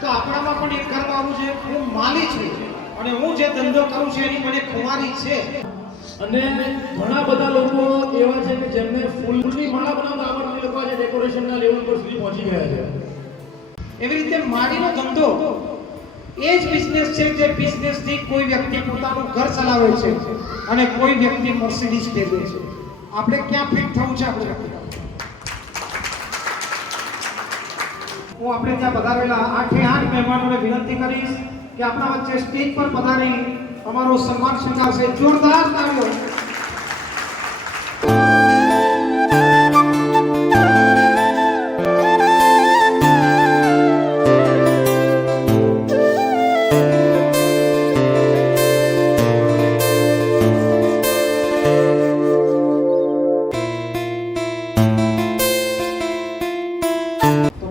તો આપણામાં પણ એક કર્મ આવું છે, હું માલી છું અને હું જે ધંધો કરું છું એની મને ખુમારી છે. અને ઘણા બધા લોકો એવા છે કે જેમને ફૂલની માળા બનાવતા આવડતી લોકો આજે ડેકોરેશનના લેવલ પર સુધી પહોંચી ગયા છે. એવી રીતે માળીનો ધંધો એ જ બિઝનેસ છે જે બિઝનેસથી કોઈ વ્યક્તિ પોતાનું ઘર ચલાવે છે અને કોઈ વ્યક્તિ મર્સિડીઝ ફેરવે છે. આપણે ક્યાં ફિટ થવું છે આપણે હું આપણે ત્યાં પધારેલા 8 મહેમાનોને વિનંતી કરીશ કે આપણા વચ્ચે સ્ટેજ પર પધારી અમારો સન્માન સ્વીકારશે. જોરદાર તાળીઓ.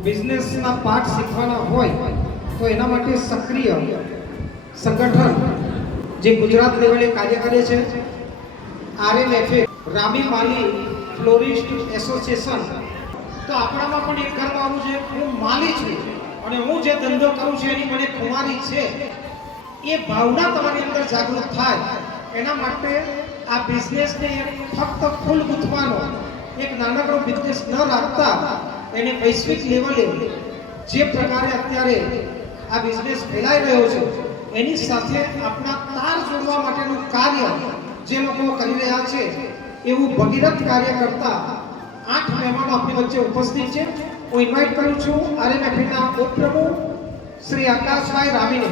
બિઝનેસના પાઠ શીખવાના હોય તો એના માટે સક્રિય સંગઠન જે ગુજરાત લેવલે કાર્ય કરે છે, RMFA રામી માલી ફ્લોરિસ્ટ એસોસિએશન. તો આપણામાં પણ એક કર્મ આવું છે, હું માલી છું અને હું જે ધંધો કરું છું એની મને ખુમારી છે. એ ભાવના તમારી અંદર જાગૃત થાય એના માટે આ બિઝનેસને ફક્ત ફૂલ ગુંથવાનો એક નાનકડો બિઝનેસ ન રાખતા એને વૈશ્વિક લેવલે જે પ્રકારે અત્યારે આ બિઝનેસ ફેલાઈ રહ્યો છે એની સાથે આપણા તાર જોડવા માટેનું કાર્ય જે લોકો કરી રહ્યા છે એવું ભગીરથ કાર્ય કરતા 8 મહેમાનો આપણી વચ્ચે ઉપસ્થિત છે. હું ઇન્વાઇટ કરું છું RMFAના ઉપપ્રમુખ શ્રી આકાશભાઈ રામીને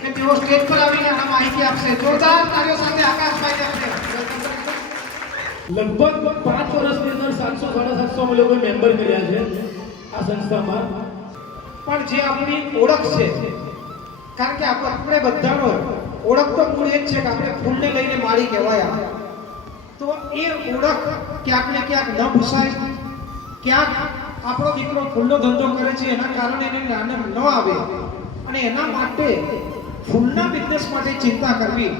કે તેઓ સ્ટેજ પર આવીને આ માહિતી આપશે. જોરદાર તાળીઓ સાથે આકાશભાઈને આપણે લગભગ 5 વર્ષની અંદર 700-750 અમે લોકો મેમ્બર કર્યા છે આ સંસ્થામાં. પણ જે આપણી ઓળખ છે, કારણ કે આપણે બધાનો ઓળખ તો મૂળ એ જ છે કે આપણે ફૂલને લઈને માળી કહેવાયા. તો એ ઓળખ ક્યાંક ને ક્યાંક ન ભૂસાય, ક્યાંક આપણો દીકરો ફૂલનો ધંધો કરે છે એના કારણે એને નાને ન આવે અને એના માટે ફૂલના બિઝનેસ માટે ચિંતા કરવી.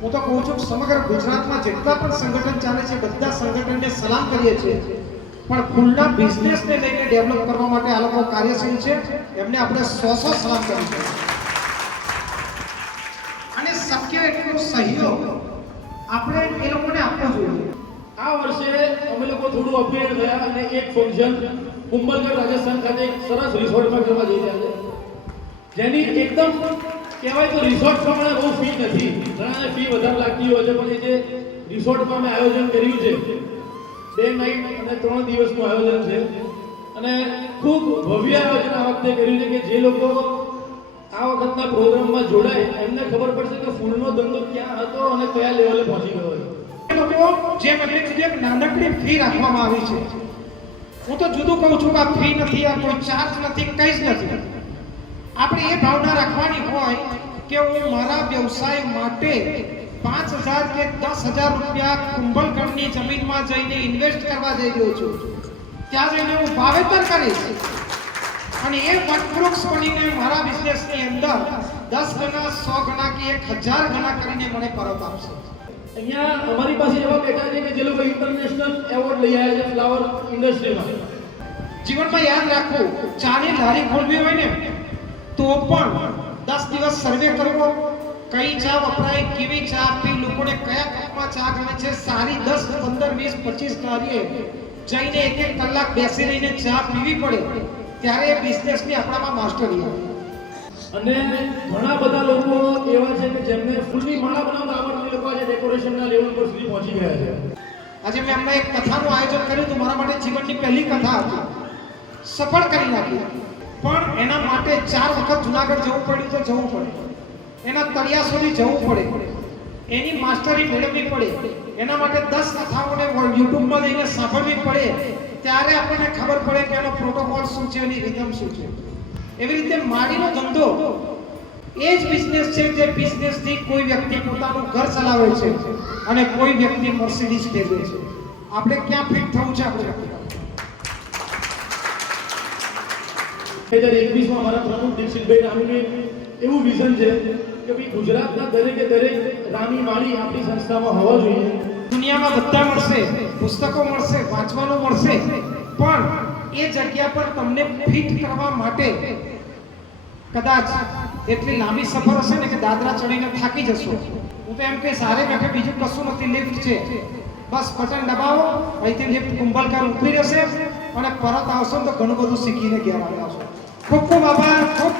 હું તો કહું છું સમગ્ર ગુજરાતમાં જેટલા પણ સંગઠન ચાલે છે બધા સંગઠનને સલામ કરીએ છીએ, પણ ફૂલના બિઝનેસને લઈને ડેવલપ કરવા માટે આ લોકો કાર્યશીલ છે, એમને આપણે 100 સલામ કરીશું. અને શક્ય એટલો સહયોગ આપણે એ લોકોને આપવો જોઈએ. આ વર્ષે અમે લોકો થોડું અપગ્રેડ થયા અને એક ફંક્શન કુંભલગઢ રાજસ્થાન ખાતે એક સરસ રિસોર્ટમાં કરવા જઈ રહ્યા છે, જેની એકદમ કહેવાય તો રિસોર્ટ પ્રમાણે બહુ ફી નથી. ઘણાને ફી વધારે લાગતી હોય છે, પણ એ જે રિસોર્ટમાં અમે આયોજન કર્યું છે 2 નાઈટ અને 3 દિવસનું આયોજન છે અને ખૂબ ભવ્ય આયોજન આ વખતે કર્યું છે કે જે લોકો આ વખતના પ્રોગ્રામમાં જોડાય એમને ખબર પડશે કે ફૂલનો ધંધો ક્યાં હતો અને કયા લેવલે પહોંચી ગયો છે. લોકો જે મને કીધું એક નાનકડી ફી રાખવામાં આવી છે. હું તો જુદું કહું છું કે આ ફી નથી, આ કોઈ ચાર્જ નથી, કંઈ જ નથી. આપણે એ ભાવના રાખવાની હોય કે હું મારા વ્યવસાય માટે 5,000 કે 10,000 રૂપિયા કુંભલગઢની જમીનમાં જઈને ઇન્વેસ્ટ કરવા જઈ રહ્યો છું. ત્યાં જઈને હું વાવેતર કરીશ અને એ વટવૃક્ષ બનીને મારા બિઝનેસની અંદર 10 ગણા, 100 ગણા કે 1000 ગણા કરીને મને પરત આપશે. અહીંયા અમારી પાસે એવા બેઠા છે કે જે લોકો ઇન્ટરનેશનલ એવોર્ડ લઈ આવ્યા છે ફ્લાવર ઇન્ડસ્ટ્રીમાં. જીવનમાં યાદ રાખવું, ચાની લારી ખોલવી હોય ને તો પણ 10 દિવસ સર્વે કરવો, કઈ ચા વપરાય, કેવી ચા આપવી, લોકોને કયા કપમાં ચા ગમે છે, સારી 10, 15, 20, 25 કાર્ય જઈને 1-1 કલાક બેસી રહીને ચા પીવી પડે ત્યારે એ બિઝનેસની આપણામાં માસ્ટરી આવે. અને ઘણા બધા લોકો એવા છે કે જેમને ફૂલની માળા બનાવતા આવડતી લોકો આજે ડેકોરેશનના લેવલ પર સુધી પહોંચી ગયા છે. આજે મેં હમણાં એક કથાનું આયોજન કર્યું હતું, મારા માટે જીવનની પહેલી કથા હતી, સફળ કરી નાખી. પણ એના માટે 4 વખત જુનાગઢ જવું પડ્યું તો જવું પડે, એના તળિયા સુધી જવું પડે, એની માસ્ટરી મેળવવી પડે, એના માટે 10 કથાઓને યુટ્યુબમાં જઈને સાંભળવી પડે ત્યારે આપણને ખબર પડે કે એનો પ્રોટોકોલ શું છે, એની રિધમ શું છે. એવી રીતે માળીનો ધંધો એ જ બિઝનેસ છે જે બિઝનેસથી કોઈ વ્યક્તિ પોતાનું ઘર ચલાવે છે અને કોઈ વ્યક્તિ મર્સિડીઝ ફેરવે છે. આપણે ક્યાં ફિટ થવું છે આપણે 2021માં મારા પ્રમુખ દીક્ષિતભાઈ રામીનું એવું વિઝન છે કે ભાઈ ગુજરાતના દરેકે દરેક રામી માળી આપણી સંસ્થામાં હોવા જોઈએ. દુનિયામાં બધા મળશે, પુસ્તકો મળશે, વાંચવાનું મળશે, પણ એ જગ્યા પર તમને ફિટ કરવા માટે કદાચ એટલી લાંબી સફર હશે ને કે દાદરા ચડીને થાકી જશો. હું તો એમ કે સારે બેઠે બીજું કશું નથી, લિફ્ટ છે. બસ બટન દબાવો, અહીંથી લિફ્ટ કુંભલકર ઉતરી જશે અને પરત આવશો તો ઘણું બધું શીખીને ઘેર આવી આવશો. ખૂબ ખૂબ આભાર, ખૂબ